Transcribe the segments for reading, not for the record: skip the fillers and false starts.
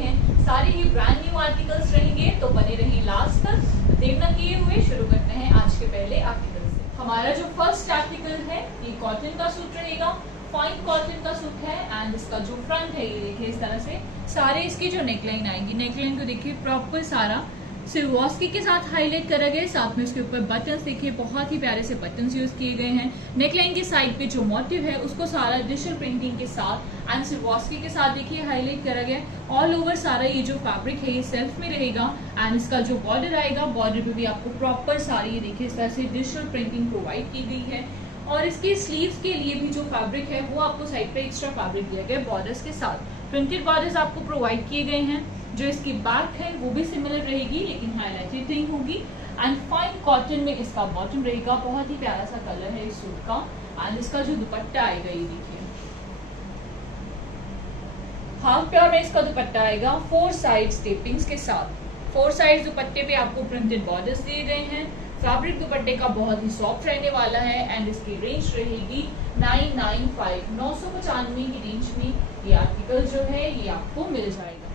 हैं। सारे ही brand new articles रहेंगे, तो बने रहिए लास्ट तक। देर न किए हुए शुरू करते हैं आज के पहले आर्टिकल से। हमारा जो फर्स्ट आर्टिकल है ये कॉटन का सूट रहेगा, फाइन कॉटन का सूट है एंड इसका जो फ्रंट है ये देखिए इस तरह से सारे इसकी जो नेकलाइन आएंगी, नेकलाइन को देखिए प्रॉपर सारा सिरवास्की के साथ हाईलाइट करा गया है। साथ में उसके ऊपर बटन्स देखिए बहुत ही प्यारे से बटन्स यूज किए गए हैं। नेकलाइन की साइड पे जो मोटिव है उसको सारा डिजिटल प्रिंटिंग के साथ एंड सिरवास्की के साथ देखिए हाईलाइट करा गया है। ऑल ओवर सारा ये जो फैब्रिक है ये सेल्फ में रहेगा एंड इसका जो बॉर्डर आएगा, बॉर्डर पे भी आपको प्रॉपर सारी ये देखिए इस तरह से डिजिटल प्रिंटिंग प्रोवाइड की गई है। और इसके स्लीव्स के लिए भी जो फैब्रिक है वो आपको साइड पे एक्स्ट्रा फैब्रिक दिया गया है बॉर्डर्स के साथ। प्रिंटेड बॉर्डर्स आपको प्रोवाइड किए गए हैं। जो इसकी बैक है वो भी सिमिलर रहेगी लेकिन हाईलाइटेड नहीं होगी। एंड फाइन कॉटन में इसका बॉटम रहेगा, बहुत ही प्यारा सा कलर है इस सूट का। एंड इसका जो दुपट्टा आएगा ये देखिए हाफ प्योर में इसका दुपट्टा आएगा 4 साइड स्टेपिंग्स के साथ। 4 साइड दुपट्टे पे आपको प्रिंटेड बॉर्डर्स दिए गए हैं। फैब्रिक दुपट्टे का बहुत ही सॉफ्ट रहने वाला है एंड इसकी रेंज रहेगी 995 की रेंज में ये आर्टिकल जो है ये आपको मिल जाएगा।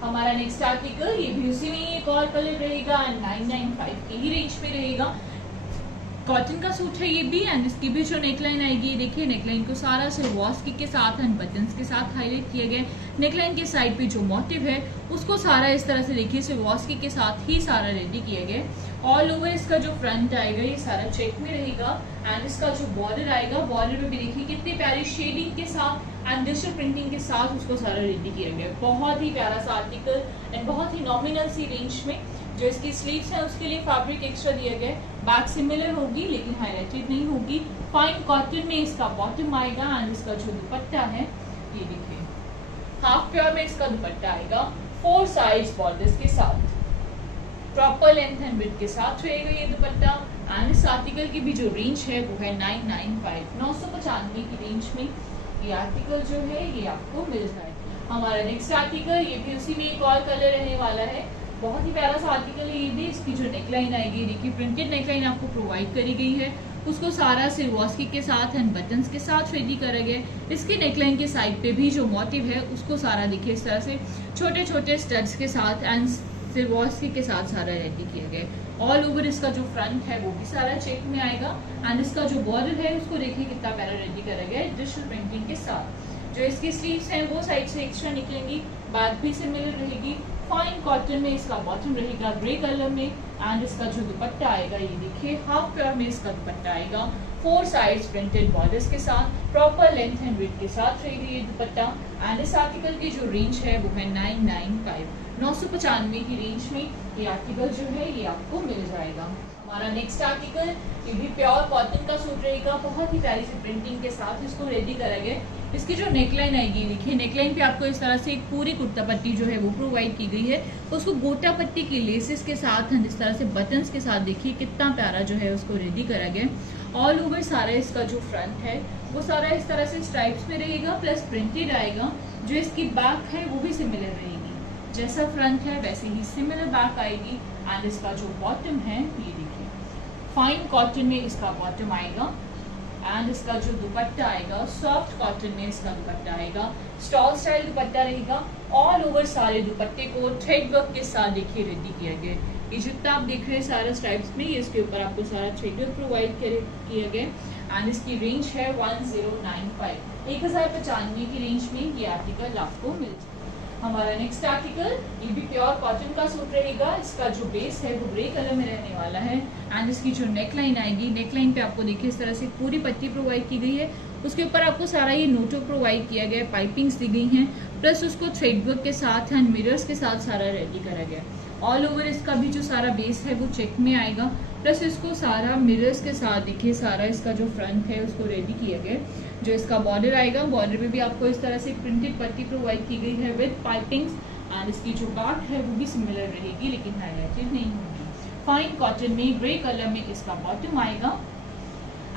हमारा नेक्स्ट आर्टिकल ये भी उसी में एक और कलर रहेगा एंड 995 की ही रेंज में रहेगा। कॉटन का सूट है ये भी एंड इसकी भी जो नेकलाइन आएगी देखिए नेकलाइन को सारा सिरवास्की के साथ एंड बटन्स के साथ हाईलाइट किया गया। नेकलाइन के साइड पे जो मोटिव है उसको सारा इस तरह से देखिए सिरवास्की के साथ ही सारा रेडी किया गया। ऑल ओवर इसका जो फ्रंट आएगा ये सारा चेक में रहेगा एंड इसका जो बॉर्डर आएगा, बॉर्डर में भी देखिए कितनी प्यारी शेडिंग के साथ एंड डिजिटल प्रिंटिंग के साथ उसको सारा रेडी किया गया। बहुत ही प्यारा सा आर्टिकल एंड बहुत ही नॉमिनल सी रेंज में। जो इसकी स्लीव्स है उसके लिए फैब्रिक एक्स्ट्रा दिया गया है। बैक सिमिलर होगी लेकिन हाईलाइटेड नहीं होगी। फाइन कॉटन में इसका बॉटम आएगा एंड इसका जो दुपट्टा है ये देखिए हाफ प्योर में इसका दुपट्टा आएगा 4 साइड्स बॉर्डर्स के साथ। प्रॉपर लेंथ एंड विड्थ के साथ रहेगा ये दुपट्टा एंड इस आर्टिकल की भी जो रेंज है वो है 995 की रेंज में ये आर्टिकल जो है ये आपको मिल जाएगा। हमारा नेक्स्ट आर्टिकल ये भी उसी में एक और कलर रहने वाला है। बहुत ही प्यारा सा आर्टिकल है ये भी। इसकी जो नेकलाइन आएगी देखिए प्रिंटेड नेकलाइन आपको प्रोवाइड करी गई है। उसको सारा सिरवास्की के साथ एंड बटन्स के साथ रेडी करा गया। इसकी नेकलाइन के साइड पे भी जो मोटिव है उसको सारा देखिए इस तरह से छोटे छोटे स्टड्स के साथ एंड सिरवास्की के साथ सारा रेडी किया गया। ऑल ओवर इसका जो फ्रंट है वो भी सारा चेक में आएगा एंड इसका जो बॉर्डर है उसको देखिए कितना प्यारा रेडी करा गया है डिजिटल प्रिंटिंग के साथ। जो इसकी स्लीव्स हैं वो साइड से एक्स्ट्रा निकलेंगी, बैक भी सिमिलर रहेगी। फाइन कॉटन में इसका बॉटम रहेगा ग्रे कलर में एंड इसका जो दुपट्टा आएगा ये देखिए हाफ प्योर में इसका दुपट्टा आएगा 4 साइड्स प्रिंटेड बॉर्डर्स के साथ। प्रॉपर लेंथ एंड विड्थ के साथ रहेगी ये दुपट्टा एंड इस आर्टिकल की जो रेंज है वो है 995 की रेंज में ये आर्टिकल जो है ये आपको मिल जाएगा। हमारा नेक्स्ट आर्टिकल ये भी प्योर कॉटन का सूट रहेगा। बहुत ही प्यारी सी प्रिंटिंग के साथ इसको रेडी करा गया। इसकी जो नेकलाइन आएगी देखिए नेकलाइन पे आपको इस तरह से एक पूरी कुर्ता पट्टी जो है वो प्रोवाइड की गई है। उसको गोटा पट्टी की लेसेस के साथ एंड इस तरह से बटन्स के साथ देखिए कितना प्यारा जो है उसको रेडी करा गया। ऑल ओवर सारा इसका जो फ्रंट है वो सारा इस तरह से स्ट्राइप्स में रहेगा प्लस प्रिंटेड आएगा। जो इसकी बैक है वो भी सिमिलर रहेगी, जैसा फ्रंट है वैसे ही सिमिलर बैक आएगी एंड इसका जो बॉटम है ये देखिए फाइन कॉटन में इसका बॉटम आएगा एंड इसका जो दुपट्टा आएगा सॉफ्ट कॉटन में इसका दुपट्टा आएगा। स्टॉल स्टाइल दुपट्टा रहेगा। ऑल ओवर सारे दुपट्टे को थ्रेड वर्क के साथ देखिए रेडी किया गया। ये जितना आप देख रहे हैं सारा स्ट्राइप्स में, ये इसके ऊपर आपको सारा थ्रेड वर्क प्रोवाइड किया गया एंड इसकी रेंज है 1095 की रेंज में ये आर्टिकल आपको मिल जाएगा। हमारा नेक्स्ट आर्टिकल ये भी प्योर कॉटन का सूट रहेगा। इसका जो बेस है वो ग्रे कलर में रहने वाला है एंड इसकी जो नेकलाइन आएगी, नेकलाइन पे आपको देखिए इस तरह से पूरी पट्टी प्रोवाइड की गई है। उसके ऊपर आपको सारा ये नोटो प्रोवाइड किया गया है, पाइपिंग्स दी गई हैं प्लस उसको थ्रेड वर्क के साथ एंड मिरर्स के साथ सारा रेडी करा गया। ऑल ओवर इसका भी जो सारा बेस है वो चेक में आएगा प्लस इसको सारा मिरर्स के साथ देखिए सारा इसका जो फ्रंट है उसको रेडी किया गया। जो इसका बॉर्डर आएगा, बॉर्डर में भी आपको इस तरह से प्रिंटेड पट्टी प्रोवाइड की गई है विद पाइपिंग्स एंड इसकी जो बैक है वो भी सिमिलर रहेगी लेकिन हाईलाइटेड नहीं होगी। फाइन कॉटन में ग्रे कलर में इसका बॉटम आएगा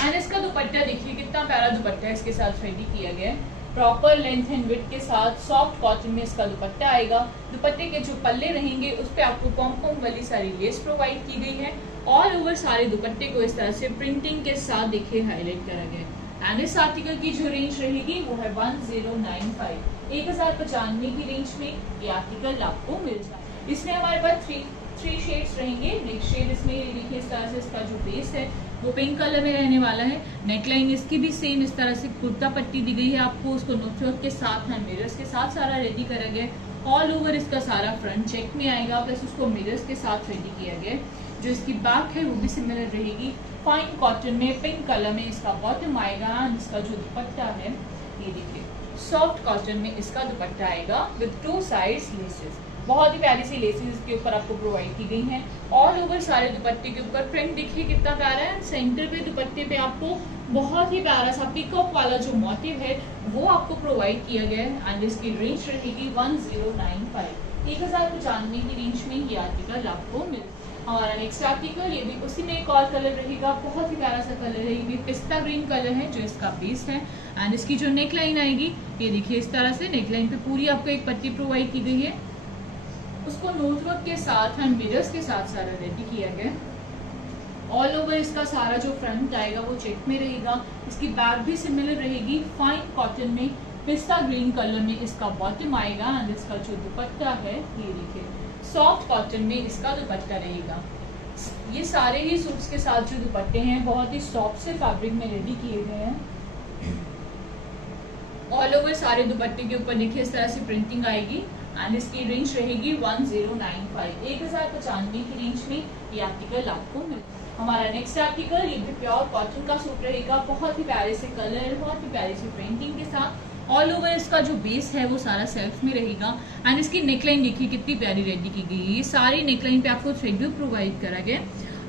एंड इसका दुपट्टा देखिए कितना प्यारा दुपट्टा इसके साथ रेडी किया गया है। प्रॉपर लेंथ एंड विड्थ के साथ सॉफ्ट कॉटन में इसका दुपट्टा आएगा। दुपट्टे के जो पल्ले रहेंगे उस पर आपको पॉम वाली सारी लेस प्रोवाइड की गई है। ऑल ओवर सारे दुपट्टे को इस तरह से प्रिंटिंग के साथ देखिए हाईलाइट करा गया। एंड इस आर्टिकल की जो रेंज रहेगी वो है 1095। 1095 की रेंज में ये आर्टिकल आपको मिल जाए। इसमें हमारे पास थ्री शेड्स रहेंगे। नेक्स्ट शेड इसमें देखिए इस तरह से इसका जो बेस है वो पिंक कलर में रहने वाला है। नेकलाइन इसकी भी सेम इस तरह से कुर्ता पट्टी दी गई है आपको, उसको नोटवर्क के साथ हैंड मिरर्स के साथ सारा रेडी करा गया है। ऑल ओवर इसका सारा फ्रंट चेक में आएगा, प्लस उसको मिरर्स के साथ रेडी किया गया है। जो इसकी बैक है वो भी सिमिलर रहेगी, फाइन कॉटन में पिंक कलर में इसका बॉटम आएगा। एंड इसका जो दुपट्टा है ये देखिए सॉफ्ट कॉटन में इसका दुपट्टा आएगा विद 2 साइड्स लेसेस। बहुत ही प्यारी सी लेसेस इसके ऊपर आपको प्रोवाइड की गई हैं। ऑल ओवर सारे दुपट्टे के ऊपर प्रिंट देखिए कितना प्यारा है। सेंटर पे दुपट्टे पे आपको बहुत ही प्यारा सा पिकअप वाला जो मोटिव है वो आपको प्रोवाइड किया गया है। एंड इसकी रेंज रहेगी 1095, 1095 की रेंज में ये आर्टिकल आपको मिल। हमारा नेक्स्ट आर्टिकल ये भी उसी में एक और कलर रहेगा, बहुत ही प्यारा सा कलर है। ये भी पिस्ता ग्रीन कलर है जो इसका बेस है। एंड इसकी जो नेक लाइन आएगी ये देखिए इस तरह से नेक लाइन पे पूरी आपको एक पट्टी प्रोवाइड की गई है, उसको नोटवर्क के साथ एंड मिरर्स के साथ सारा रेडी किया गया। ऑल ओवर इसका सारा जो फ्रंट आएगा वो चेक में रहेगा। इसकी बैक भी सिमिलर रहेगी, फाइन कॉटन में पिस्ता ग्रीन कलर में इसका बॉटम आएगा। एंड इसका जो दुपट्टा है ये देखिए सॉफ्ट कॉटन में इसका दुपट्टा रहेगा। ये सारे ही सूट्स के साथ जो दुपट्टे हैं बहुत ही सॉफ्ट से फैब्रिक में रेडी किए गए हैं। ऑल ओवर सारे दुपट्टे के ऊपर देखिए इस तरह से प्रिंटिंग आएगी। एंड इसकी रेंज रहेगी 1095, 1095 की रेंज में ये आर्टिकल आपको मिल। हमारा नेक्स्ट आर्टिकल ये भी प्योर कॉटन का सूट रहेगा, बहुत ही प्यारे से कलर, बहुत ही प्यारी सी प्रिंटिंग के साथ। ऑल ओवर इसका जो बेस है वो सारा सेल्फ में रहेगा। एंड इसकी नेकलाइन देखिए कितनी प्यारी रेडी की गई है। ये सारी नेकलाइन पे आपको थ्रेड भी प्रोवाइड करा गया।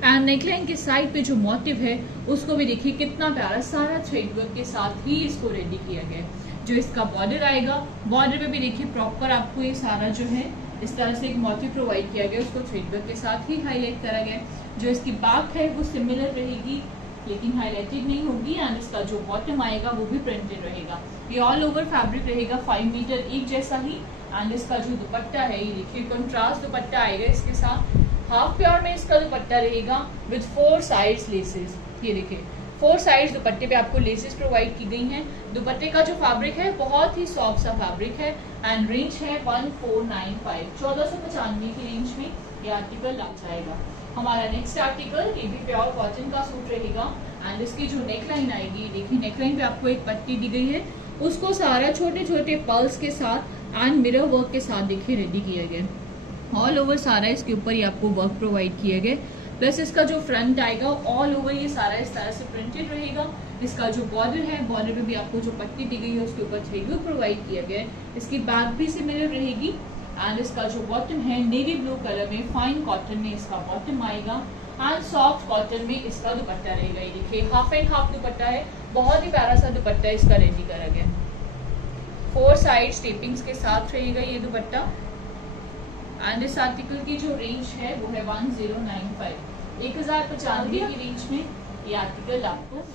एंड नेकलाइन के साइड पे जो मोटिव है उसको भी देखिए कितना प्यारा सारा थ्रेड वर्क के साथ ही इसको रेडी किया गया है। जो इसका बॉर्डर आएगा, बॉर्डर पे भी देखिए प्रॉपर आपको ये सारा जो है इस तरह से एक मोटिव प्रोवाइड किया गया, उसको थ्रेड वर्क के साथ ही हाईलाइट करा गया। जो इसकी बैक है वो सिमिलर रहेगी लेकिन हाईलाइटेड नहीं होगी। एंड इसका जो बॉटम आएगा वो भी प्रिंटेड रहेगा। ये ऑल ओवर फैब्रिक रहेगा 5 मीटर एक जैसा ही। एंड इसका जो दुपट्टा है ये देखिए कंट्रास्ट दुपट्टा आएगा इसके साथ। हाफ प्योर में इसका दुपट्टा रहेगा विद 4 साइड्स लेसेस। ये देखिए 4 साइड्स दुपट्टे पे आपको लेसेस प्रोवाइड की गई हैं। दुपट्टे का जो फैब्रिक है बहुत ही सॉफ्ट सा फैब्रिक है। एंड रेंज है 1495, 1495 की रेंज में ये आर्टिकल लग जाएगा। हमारा नेक्स्ट आर्टिकल ये भी प्योर कॉटन का सूट रहेगा। एंड इसकी जो नेकलाइन आएगी देखिए नेकलाइन पे आपको एक पट्टी दी गई है, उसको सारा छोटे छोटे पल्स के साथ एंड मिरर वर्क के साथ देखिए रेडी किया गया। ऑल ओवर सारा इसके ऊपर ये आपको वर्क प्रोवाइड किया गया। प्लस इसका जो फ्रंट आएगा ऑल ओवर ये सारा इस तरह से प्रिंटेड रहेगा। इसका जो बॉर्डर है बॉर्डर पे भी आपको जो पट्टी दी गई है उसके ऊपर थ्रेड वर्क प्रोवाइड किया गया है। इसकी बैक भी सिमिलर रहेगी। एंड इसका जो बॉटम है नेवी ब्लू कलर में फाइन कॉटन में इसका बॉटम आएगा। एंड सॉफ्ट कॉटन में इसका दुपट्टा रहेगा। ये देखिए हाफ एंड हाफ दुपट्टा है, बहुत ही प्यारा सा दुपट्टा इसका रेडी करा गया। 4 साइड स्टेपिंग्स के साथ रहेगा ये दुपट्टा। एंड इस आर्टिकल की जो रेंज है वो है 1095, 1095 की रेंज में ये आर्टिकल आपको।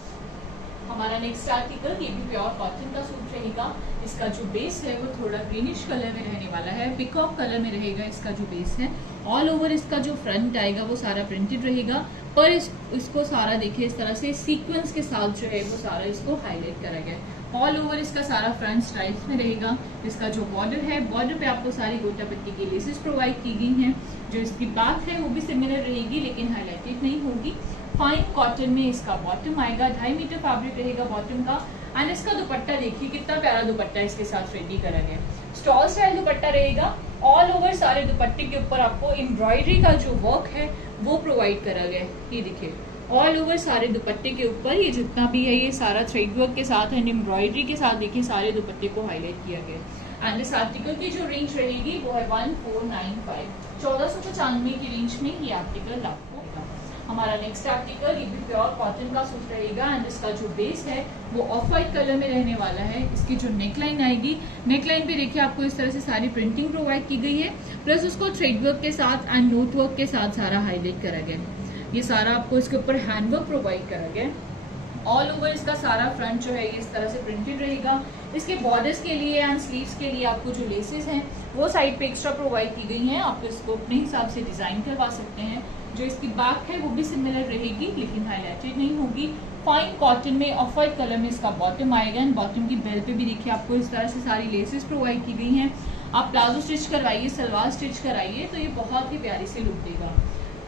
हमारा नेक्स्ट आर्टिकल ये भी प्योर कॉटन का सूट रहेगा। इसका जो बेस है वो थोड़ा ग्रीनिश कलर में रहने वाला है, पिकॉक कलर में रहेगा इसका जो बेस है। ऑल ओवर इसका जो फ्रंट आएगा वो सारा प्रिंटेड रहेगा, पर इसको सारा देखिए इस तरह से सीक्वेंस के साथ जो है वो सारा इसको हाईलाइट करा गया। ऑल ओवर इसका सारा फ्रंट स्ट्राइप्स में रहेगा। इसका जो बॉर्डर है बॉर्डर पे आपको सारी गोटा पट्टी की लेसेस प्रोवाइड की गई हैं। जो इसकी बैक है वो भी सिमिलर रहेगी लेकिन हाईलाइटेड नहीं होगी। फाइन कॉटन में इसका बॉटम आएगा, 2.5 मीटर फैब्रिक रहेगा बॉटम का। एंड इसका दुपट्टा देखिए कितना प्यारा दुपट्टा इसके साथ रेडी करा गया। स्टॉल स्टाइल दुपट्टा रहेगा। ऑल ओवर सारे दुपट्टे के ऊपर आपको एम्ब्रॉयडरी का जो वर्क है वो प्रोवाइड करा गया है। ये देखिए ऑल ओवर सारे दुपट्टे के ऊपर ये जितना भी है ये सारा थ्रेड वर्क के साथ एंड एम्ब्रॉयडरी के साथ देखिए सारे दुपट्टे को हाईलाइट किया गया। एंड इस आर्टिकल की जो रेंज रहेगी वो है 1495, 1495 की रेंज में ये आर्टिकल आपको। हमारा नेक्स्ट आर्टिकल ये भी प्योर कॉटन का सूट रहेगा। एंड इसका जो बेस है वो ऑफ वाइट कलर में रहने वाला है। इसकी जो नेकलाइन आएगी, नेकलाइन पे देखिए आपको इस तरह से सारी प्रिंटिंग प्रोवाइड की गई है, प्लस उसको थ्रेड वर्क के साथ एंड नोट वर्क के साथ सारा हाईलाइट करा गया। ये सारा आपको इसके ऊपर हैंड वर्क प्रोवाइड करा गया। ऑल ओवर इसका सारा फ्रंट जो है ये इस तरह से प्रिंटेड रहेगा। इसके बॉर्डर्स के लिए एंड स्लीव्स के लिए आपको जो लेसेस हैं वो साइड पे एक्स्ट्रा प्रोवाइड की गई हैं। आप इसको अपने हिसाब से डिजाइन करवा सकते हैं। जो इसकी बैक है वो भी सिमिलर रहेगी लेकिन हाईलाइटेड नहीं होगी। फाइन कॉटन में ऑफ वाइट कलर में इसका बॉटम आएगा एंड बॉटम की बेल्ट पे भी देखिए आपको इस तरह से सारी लेसेस प्रोवाइड की गई हैं। आप प्लाजो स्टिच करवाइए, सलवार स्टिच कराइए तो ये बहुत ही प्यारी सी लुक देगा।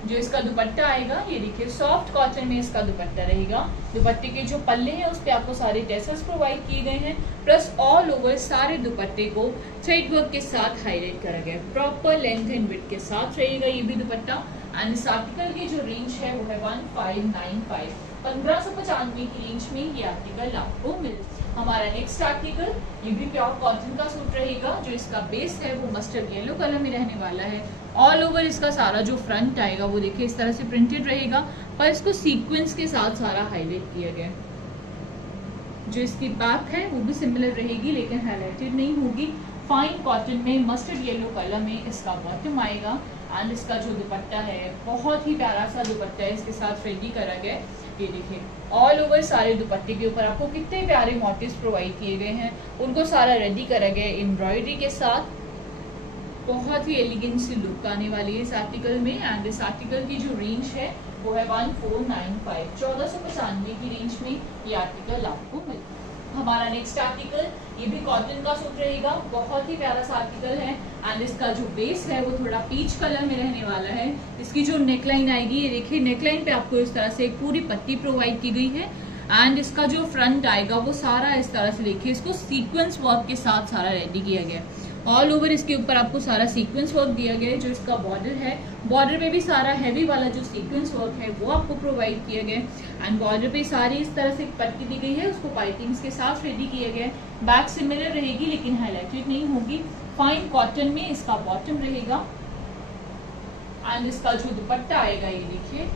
जो इसका दुपट्टा आएगा ये देखिए सॉफ्ट कॉटन में इसका दुपट्टा रहेगा। दुपट्टे के जो पल्ले हैं उस पे आपको सारे टेसल्स प्रोवाइड किए गए हैं, प्लस ऑल ओवर सारे दुपट्टे को थ्रेड वर्क के साथ हाईलाइट करा गया है। प्रॉपर लेंथ एंड विड्थ के साथ रहेगा ये भी दुपट्टा। एंड इस आर्टिकल की जो रेंज है वो है 1595, 1595 की रेंज में ये आर्टिकल आपको मिल। हमारा नेक्स्ट आर्टिकल ये भी प्योर कॉटन का सूट रहेगा। जो इसका बेस है वो मस्टर्ड येलो कलर में रहने वाला है। ऑल ओवर इसका सारा जो फ्रंट आएगा वो देखिए इस तरह से प्रिंटेड रहेगा, पर इसको सीक्वेंस के साथ सारा हाईलाइट किया गया। जो इसकी बैक है वो भी सिमिलर रहेगी लेकिन हाईलाइटेड नहीं होगी। फाइन कॉटन में मस्टर्ड येलो कलर में इसका बॉटम आएगा एंड इसका जो दुपट्टा है बहुत ही प्यारा सा दुपट्टा है, इसके साथ रेडी करा गया है। ये देखिए ऑल ओवर सारे दुपट्टे के ऊपर आपको कितने प्यारे मोटिव्स प्रोवाइड किए गए हैं, उनको सारा रेडी करा गया है एम्ब्रॉयडरी के साथ। बहुत ही एलिगेंट सी लुक आने वाली है इस आर्टिकल में। एंड इस आर्टिकल की जो रेंज है वो है 1495, 1495 की रेंज में ये आर्टिकल आपको मिल। हमारा नेक्स्ट आर्टिकल ये भी कॉटन का सूट रहेगा। बहुत ही प्यारा सा आर्टिकल है एंड इसका जो बेस है वो थोड़ा पीच कलर में रहने वाला है। इसकी जो नेकलाइन आएगी ये देखिए नेकलाइन पे आपको इस तरह से एक पूरी पट्टी प्रोवाइड की गई है एंड इसका जो फ्रंट आएगा वो सारा इस तरह से देखिए इसको सीक्वेंस वर्क के साथ सारा रेडी किया गया है। ऑल ओवर इसके ऊपर आपको सारा सीक्वेंस वर्क दिया गया है। जो इसका बॉर्डर है बॉर्डर पे भी सारा हैवी वाला जो सीक्वेंस वर्क है वो आपको प्रोवाइड किया गया है एंड बॉर्डर पे सारी इस तरह से पट्टी दी गई है, उसको पाइपिंग्स के साथ रेडी किया गया है। बैक सिमिलर रहेगी लेकिन हाईलाइटेड नहीं होगी। फाइन कॉटन में इसका बॉटम रहेगा एंड इसका जो दुपट्टा आएगा ये देखिए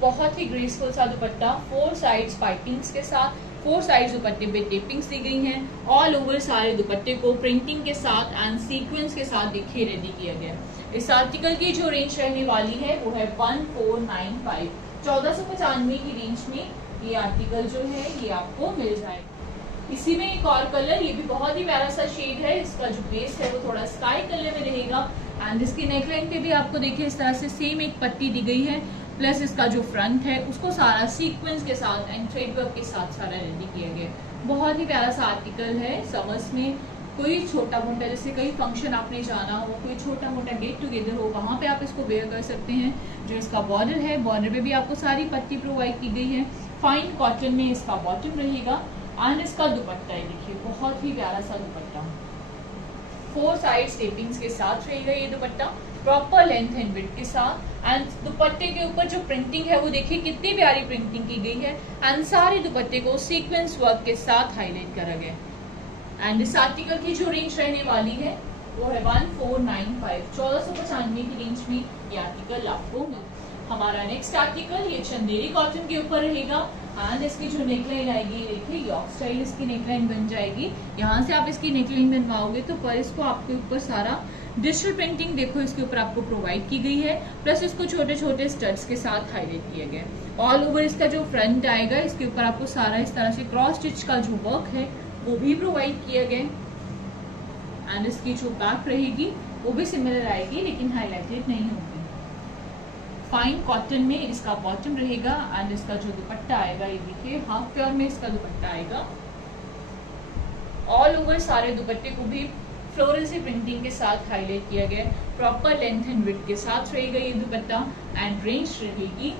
बहुत ही ग्रेसफुल सा दुपट्टा, 4 साइड्स पाइपिंग्स के साथ, 4 साइड्स दुपट्टे पे टेपिंग्स दी गई हैं। ऑल ओवर सारे दुपट्टे को प्रिंटिंग के साथ एंड सीक्वेंस के साथ देखिए रेडी किया गया। इस आर्टिकल की जो रेंज रहने वाली है वो है 1495, 1495 की रेंज में ये आर्टिकल जो है ये आपको मिल जाएगा। इसी में एक और कलर ये भी बहुत ही प्यारा सा शेड है। इसका जो बेस है वो थोड़ा स्काई कलर में रहेगा एंड इसकी नेकलाइन पे भी आपको देखिए इस तरह से सेम एक पट्टी दी गई है, प्लस इसका जो फ्रंट है उसको सारा सीक्वेंस के साथ एंड थ्रेड वर्क के साथ सारा रेडी किया गया। बहुत ही प्यारा सा आर्टिकल है। समर्स में कोई छोटा मोटा जैसे कहीं फंक्शन आपने जाना हो, कोई छोटा मोटा गेट टुगेदर हो, वहाँ पे आप इसको वेयर कर सकते हैं। जो इसका बॉर्डर है बॉर्डर पे भी आपको सारी पट्टी प्रोवाइड की गई है। फाइन कॉटन में इसका बॉटम रहेगा एंड इसका दुपट्टा है देखिए बहुत ही प्यारा सा दुपट्टा, 4 साइड टेपिंग्स के साथ रहेगा ये दुपट्टा, प्रॉपर लेंथ एंड विड्थ के साथ। एंड दुपट्टे के ऊपर जो प्रिंटिंग है वो देखिए कितनी प्यारी प्रिंटिंग की गई है एंड सारे दुपट्टे को सीक्वेंस वर्क के साथ हाईलाइट करा गया। एंड इस आर्टिकल की जो रेंज रहने वाली है वो है 1495, 1495 की रेंज में ये आर्टिकल आपको मिल। हमारा नेक्स्ट आर्टिकल ये चंदेरी कॉटन के ऊपर रहेगा एंड इसकी जो नेकलाइन आएगी देखिए यॉर्क स्टाइल इसकी नेकलाइन बन जाएगी। यहाँ से आप इसकी नेकलाइन बनवाओगे तो पर इसको आपके ऊपर सारा डिजिटल प्रिंटिंग देखो इसके ऊपर आपको प्रोवाइड की गई है, प्लस इसको छोटे छोटे स्टड्स के साथ हाईलाइट किया गया। ऑल ओवर इसका जो फ्रंट आएगा इसके ऊपर आपको सारा इस तरह से क्रॉस स्टिच का जो वर्क है वो भी प्रोवाइड किया गया एंड इसकी जो बैक रहेगी वो भी सिमिलर आएगी लेकिन हाईलाइटेड नहीं होगी। फाइन कॉटन में इसका बॉटम रहेगा एंड इसका जो दुपट्टा आएगा ये देखिए हाफ प्योर में इसका दुपट्टा आएगा। ऑल ओवर सारे दुपट्टे को भी फ्लोरल से प्रिंटिंग के साथ हाईलाइट किया गया, प्रॉपर लेंथ एंड विड्थ के साथ रहेगा ये दुपट्टा एंड रेंज रहेगी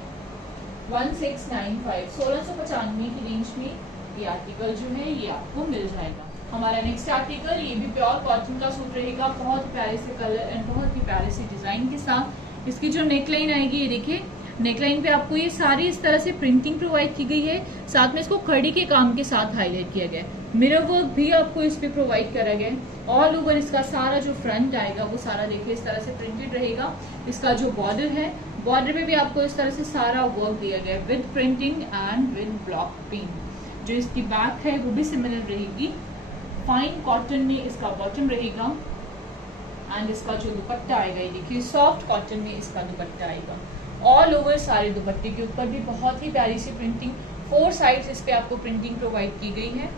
1695, 1695 की रेंज में ये आर्टिकल जो है ये आपको मिल जाएगा। हमारा नेक्स्ट आर्टिकल ये भी प्योर कॉटन का सूट रहेगा, बहुत ही प्यारे से कलर एंड बहुत ही प्यारे से डिजाइन के साथ। इसकी जो नेकलाइन आएगी ये देखिए नेकलाइन पे आपको ये सारी इस तरह से प्रिंटिंग प्रोवाइड की गई है, साथ में इसको कड़ी के काम के साथ हाईलाइट किया गया है। मिरर वर्क भी आपको इस पे प्रोवाइड करा गया है। ऑल ओवर इसका सारा जो फ्रंट आएगा वो सारा देखिए इस तरह से प्रिंटेड रहेगा। इसका जो बॉर्डर है बॉर्डर पे भी आपको इस तरह से सारा वर्क दिया गया है with printing and with block pin. जो इसकी बैक है वो भी सिमिलर रहेगी। फाइन कॉटन में इसका बॉटम रहेगा एंड इसका जो दुपट्टा आएगा ये देखिए सॉफ्ट कॉटन में इसका दुपट्टा आएगा। ऑल ओवर सारे दुपट्टे के ऊपर भी बहुत ही प्यारी सी प्रिंटिंग, 4 साइड्स इस पे आपको प्रिंटिंग प्रोवाइड की गई है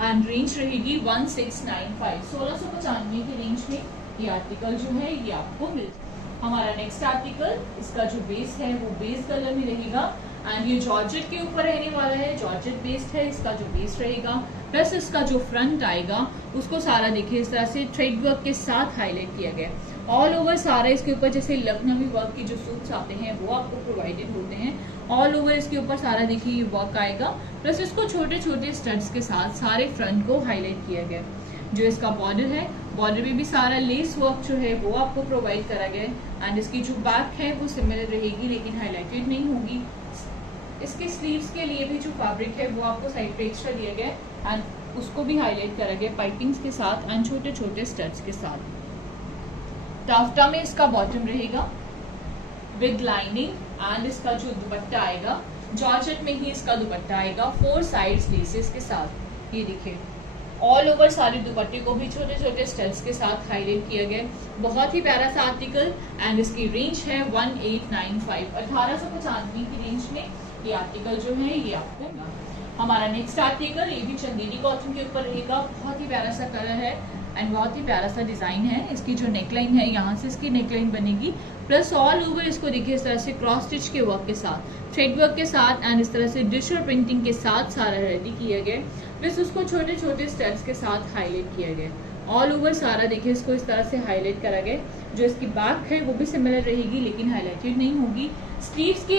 एंड रेंज रहेगी 1695, 1695 की रेंज में ये आर्टिकल जो है ये आपको मिल जाएगा। हमारा नेक्स्ट आर्टिकल, इसका जो बेस है वो बेस कलर में रहेगा एंड ये जॉर्जेट के ऊपर रहने वाला है, जॉर्जेट बेस्ड है इसका जो बेस रहेगा। प्लस इसका जो फ्रंट आएगा उसको सारा देखिए इस तरह से थ्रेड वर्क के साथ हाईलाइट किया गया। ऑल ओवर सारा इसके ऊपर जैसे लखनवी वर्क की जो सूट्स आते हैं वो आपको प्रोवाइडेड होते हैं, ऑल ओवर इसके ऊपर सारा देखिए ये वर्क आएगा। प्लस इसको छोटे छोटे स्टड्स के साथ सारे फ्रंट को हाईलाइट किया गया। जो इसका बॉर्डर है, बॉर्डर में भी सारा लेस वर्क जो है वो आपको प्रोवाइड करा गया एंड इसकी जो बैक है वो सिमिलर रहेगी लेकिन हाईलाइटेड नहीं होगी। इसके स्लीव्स के लिए भी जो फैब्रिक है वो आपको साइड पे एक्स्ट्रा दिया गया एंड उसको भी हाईलाइट करा गया पाइपिंग्स के साथ एंड छोटे छोटे स्टड्स के साथ। टाफ्टा में इसका बॉटम रहेगा विद लाइनिंग एंड इसका जो दुपट्टा आएगा जॉर्जेट में ही इसका दुपट्टा आएगा 4 साइड्स लेसेस के साथ। ये देखिए ऑल ओवर सारे दुपट्टे को भी छोटे छोटे स्टड्स के साथ हाईलाइट किया गया। बहुत ही प्यारा सा आर्टिकल एंड इसकी रेंज है 1895, 1895 की रेंज में ये आर्टिकल जो है ये आपको। हमारा नेक्स्ट आर्टिकल ये भी चंदेरी कॉटन के ऊपर रहेगा, बहुत ही प्यारा सा कलर है एंड बहुत ही प्यारा सा डिजाइन है। इसकी जो नेकलाइन है यहाँ से इसकी नेकलाइन बनेगी, प्लस ऑल ओवर इसको देखिए इस तरह से क्रॉस स्टिच के वर्क के साथ, थ्रेड वर्क के साथ एंड इस तरह से डिजिटल प्रिंटिंग के साथ सारा रेडी किया गया। प्लस उसको छोटे छोटे स्टेप्स के साथ हाईलाइट किया गया। ऑल ओवर सारा देखिए इसको इस तरह से हाईलाइट करा गया। जो इसकी बैक है वो भी सिमिलर रहेगी लेकिन हाईलाइटेड नहीं होगी। स्लीव्स के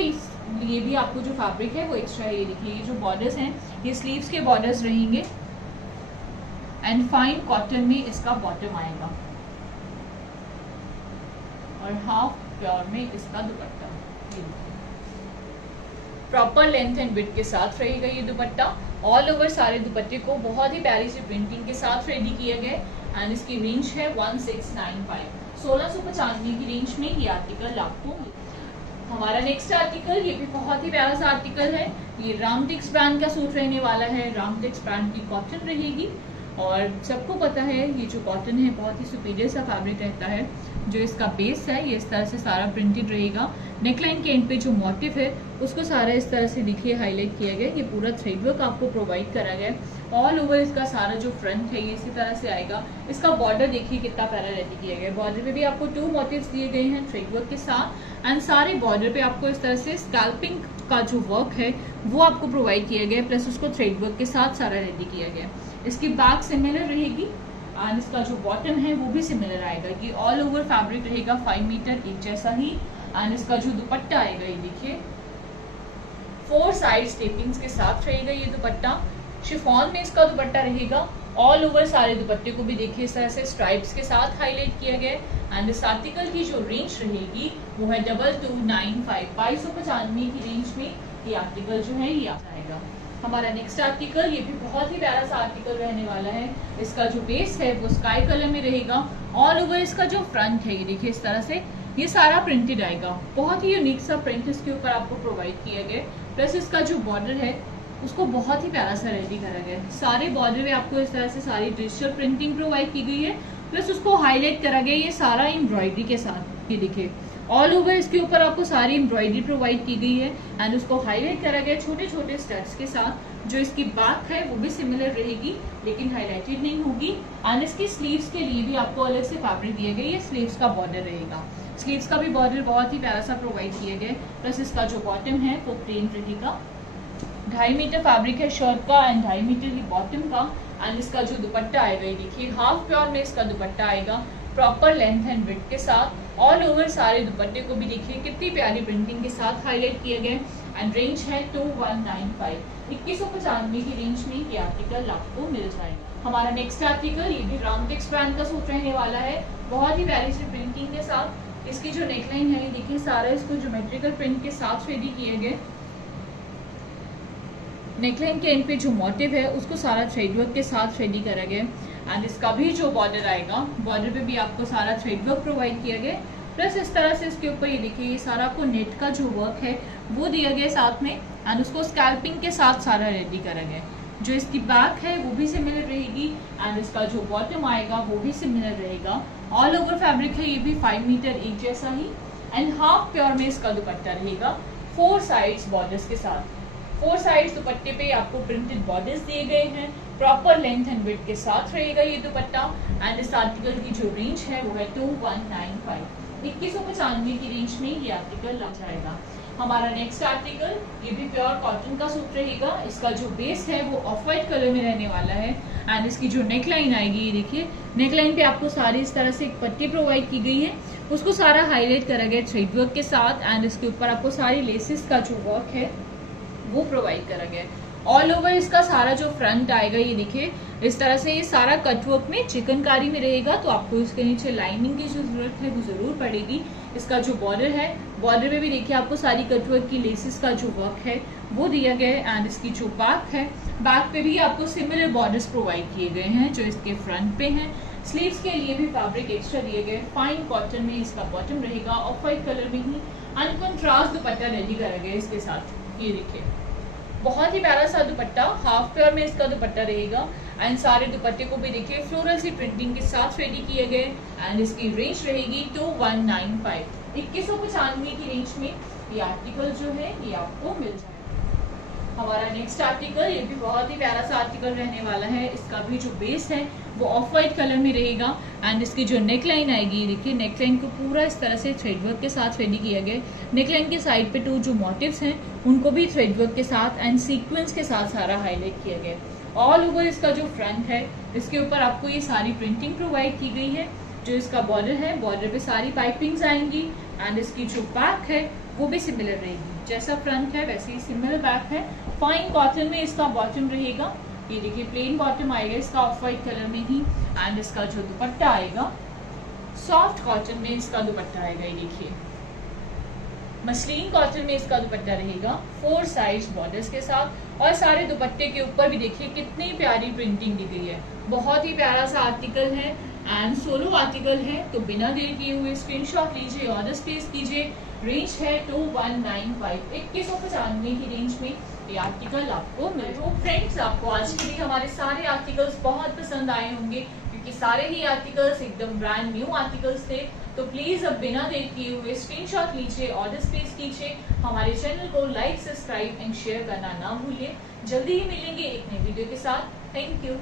लिए भी आपको जो फैब्रिक है वो एक्स्ट्रा है। ये देखिए ये जो बॉर्डर्स हैं ये स्लीव्स के बॉर्डर्स रहेंगे एंड फाइन कॉटन में इसका बॉटम आएगा और हाफ प्योर में इसका दुपट्टा। प्रॉपर लेंथ एंड विड्थ के साथ रहेगा ये दुपट्टा। ऑल ओवर सारे दुपट्टे को बहुत ही प्यारी सी प्रिंटिंग के साथ रेडी किया गया एंड इसकी रेंज है 1695, 1695 की रेंज में ये आर्टिकल आपको। हमारा नेक्स्ट आर्टिकल ये भी बहुत ही प्यारा सा आर्टिकल है। ये रामटेक्स ब्रांड का सूट रहने वाला है। रामटेक्स ब्रांड की कॉटन रहेगी और सबको पता है ये जो कॉटन है बहुत ही सुपीरियर सा फैब्रिक रहता है। जो इसका बेस है ये इस तरह से सारा प्रिंटेड रहेगा। नेकलाइन के एंड पे जो मोटिव है उसको सारा इस तरह से देखिए हाईलाइट किया गया। ये पूरा थ्रेड वर्क आपको प्रोवाइड करा गया। ऑल ओवर इसका सारा जो फ्रंट है ये इसी तरह से आएगा। इसका बॉर्डर देखिए कितना प्यारा रेडी किया गया है। बॉर्डर पे भी आपको 2 मोटिव्स दिए गए हैं थ्रेड वर्क के साथ एंड सारे बॉर्डर पे आपको इस तरह से स्कैल्पिंग का जो वर्क है वो आपको प्रोवाइड किया गया, प्लस उसको थ्रेड वर्क के साथ सारा रेडी किया गया। इसकी बैक सिमिलर रहेगी एंड इसका जो बॉटम है वो भी सिमिलर आएगा। ये ऑल ओवर फैब्रिक रहेगा 5 मीटर एक जैसा ही एंड इसका जो दुपट्टा आएगा ये देखिए 4 साइड स्टेपिंग्स के साथ रहेगा ये दुपट्टा। शिफॉन में इसका दुपट्टा रहेगा। ऑल ओवर सारे दुपट्टे को भी देखिए इस तरह से स्ट्राइप्स के साथ हाईलाइट किया गया एंड इस आर्टिकल की जो रेंज रहेगी वो है 2295, 2295 की रेंज में ये आर्टिकल जो है ये आ जाएगा। हमारा नेक्स्ट आर्टिकल ये भी बहुत ही प्यारा सा आर्टिकल रहने वाला है। इसका जो बेस है वो स्काई कलर में रहेगा। ऑल ओवर इसका जो फ्रंट है ये देखिए इस तरह से ये सारा प्रिंटेड आएगा। बहुत ही यूनिक सा प्रिंट इसके ऊपर आपको प्रोवाइड किया गया। प्लस इसका जो बॉर्डर है उसको बहुत ही प्यारा सा रेडी करा गया है। सारे बॉर्डर में आपको इस तरह से सारी डिजिटल प्रिंटिंग प्रोवाइड की गई है, प्लस उसको हाईलाइट करा गया ये सारा एम्ब्रॉयडरी के साथ। ये देखिए ऑल ओवर इसके ऊपर आपको सारी एम्ब्रॉयडरी प्रोवाइड की गई है एंड उसको हाईलाइट करा गया छोटे छोटे स्टड्स के साथ। जो इसकी बैक है वो भी सिमिलर रहेगी लेकिन हाईलाइटेड नहीं होगी एंड इसकी स्लीव्स के लिए भी आपको अलग से फैब्रिक दिया गया। ये स्लीव्स का बॉर्डर रहेगा। स्लीव्स का भी बॉर्डर बहुत ही प्यारा सा प्रोवाइड किया गया। प्लस इसका जो बॉटम है वो प्लेन रहेगा। 2.5 मीटर फैब्रिक है शर्ट का एंड 2.5 मीटर ही बॉटम का एंड इसका जो दुपट्टा आएगा ये देखिए हाफ प्योर में इसका दुपट्टा आएगा प्रॉपर लेंथ एंड विड्थ के साथ। ऑल ओवर सारे दुपट्टे को भी देखिए कितनी प्यारी प्रिंटिंग के साथ हाईलाइट किया गया एंड रेंज है 2195, 2195 की रेंज में ये आर्टिकल आपको मिल जाएगा। हमारा नेक्स्ट आर्टिकल ये भी रामटेक्स ब्रांड का सूट रहने वाला है। बहुत ही प्यारी सी प्रिंटिंग के साथ। इसकी जो नेकलाइन है देखिए सारा इसको ज्योमेट्रिकल प्रिंट के साथ रेडी किए गए। नेकलाइन के एंड पे जो मोटिव है उसको सारा थ्रेड वर्क के साथ रेडी करा गया एंड इसका भी जो बॉर्डर आएगा बॉर्डर पे भी आपको सारा थ्रेड वर्क प्रोवाइड किया गया। प्लस इस तरह से इसके ऊपर ये देखिए ये सारा आपको नेट का जो वर्क है वो दिया गया साथ में एंड उसको स्कैल्पिंग के साथ सारा रेडी करा गया। जो इसकी बैक है वो भी सिमिलर रहेगी एंड इसका जो बॉटम आएगा वो भी सिमिलर रहेगा। ऑल ओवर फैब्रिक है ये भी 5 मीटर एक जैसा ही एंड हाफ प्योर में इसका दुपट्टा रहेगा 4 साइड्स बॉर्डर्स के साथ। 4 साइड्स दुपट्टे पे आपको प्रिंटेड बॉर्डर्स दिए गए हैं, प्रॉपर लेंथ एंड विड्थ के साथ रहेगा ये दुपट्टा। एंड इस आर्टिकल की जो रेंज है वो है 2195, 2195 की रेंज में ये आर्टिकल आ जाएगा। हमारा नेक्स्ट आर्टिकल ये भी प्योर कॉटन का सूट रहेगा। इसका जो बेस है वो ऑफ वाइट कलर में रहने वाला है एंड इसकी जो नेक लाइन आएगी, ये देखिए नेक लाइन पे आपको सारी इस तरह से एक पट्टी प्रोवाइड की गई है, उसको सारा हाईलाइट करा गया थ्रेड वर्क के साथ एंड इसके ऊपर आपको सारी लेसेस का जो वर्क है वो प्रोवाइड करा गया है। ऑल ओवर इसका सारा जो फ्रंट आएगा, ये देखिए इस तरह से ये सारा कटवर्क में चिकनकारी में रहेगा, तो आपको इसके नीचे लाइनिंग की जो जरूरत है वो जरूर पड़ेगी। इसका जो बॉर्डर है, बॉर्डर में भी देखिए आपको सारी कटवर्क की लेसेस का जो वर्क है वो दिया गया है एंड इसकी जो बैक है, बैक पे भी आपको सिमिलर बॉर्डर्स प्रोवाइड किए गए हैं जो इसके फ्रंट पे हैं। स्लीव्स के लिए भी फैब्रिक एक्स्ट्रा दिए गए, फाइन कॉटन में इसका बॉटम रहेगा, ऑफ वाइट कलर में ही अनकंट्रास्ट दुपट्टा रेडी करा गया इसके साथ। ये देखिए बहुत ही प्यारा सा दुपट्टा, हाफ प्योर में इसका दुपट्टा रहेगा एंड सारे दुपट्टे को भी देखिए फ्लोरल सी प्रिंटिंग के साथ रेडी किए गए एंड इसकी रेंज रहेगी 2195, 2195 की रेंज में ये आर्टिकल जो है ये आपको मिल जाएगा। हमारा नेक्स्ट आर्टिकल ये भी बहुत ही प्यारा सा आर्टिकल रहने वाला है। इसका भी जो बेस है वो ऑफ वाइट कलर में रहेगा एंड इसकी जो नेक लाइन आएगी, देखिए नेक लाइन को पूरा इस तरह से थ्रेड वर्क के साथ रेडी किया गया। नेक लाइन के साइड पे 2 जो मोटिव्स हैं उनको भी थ्रेड वर्क के साथ एंड सीक्वेंस के साथ सारा हाईलाइट किया गया। ऑल ओवर इसका जो फ्रंट है इसके ऊपर आपको ये सारी प्रिंटिंग प्रोवाइड की गई है। जो इसका बॉर्डर है, बॉर्डर पे सारी पाइपिंग्स आएंगी एंड इसकी जो बैक है वो भी सिमिलर रहेगी, जैसा फ्रंट है वैसे ही सिमिलर बैक है। फाइन कॉटन में इसका बॉटम रहेगा, ये देखिए प्लेन बॉटम आएगा इसका ऑफ वाइट कलर में ही एंड इसका जो दुपट्टा आएगा सॉफ्ट कॉटन में इसका दुपट्टा आएगा। ये देखिए मसलिन कॉटन में इसका दुपट्टा रहेगा 4 साइड्स बॉर्डर्स के साथ और सारे दुपट्टे के ऊपर भी देखिए कितनी प्यारी प्रिंटिंग दी गई है। बहुत ही प्यारा सा आर्टिकल है एंड सोलो आर्टिकल है, तो बिना देर किए हुए स्क्रीनशॉट लीजिए, ऑर्डर प्लेस कीजिए। रेंज है 2195, 2195 की रेंज में ये आर्टिकल आपको मिल। तो फ्रेंड्स आपको आज के लिए हमारे सारे आर्टिकल्स बहुत पसंद आए होंगे क्योंकि सारे ही आर्टिकल्स एकदम ब्रांड न्यू आर्टिकल्स थे। तो प्लीज अब बिना देर किए हुए स्क्रीनशॉट लीजिए, ऑर्डर प्लेस कीजिए, हमारे चैनल को लाइक, सब्सक्राइब एंड शेयर करना ना भूलिए। जल्दी ही मिलेंगे एक नई वीडियो के साथ। Thank you.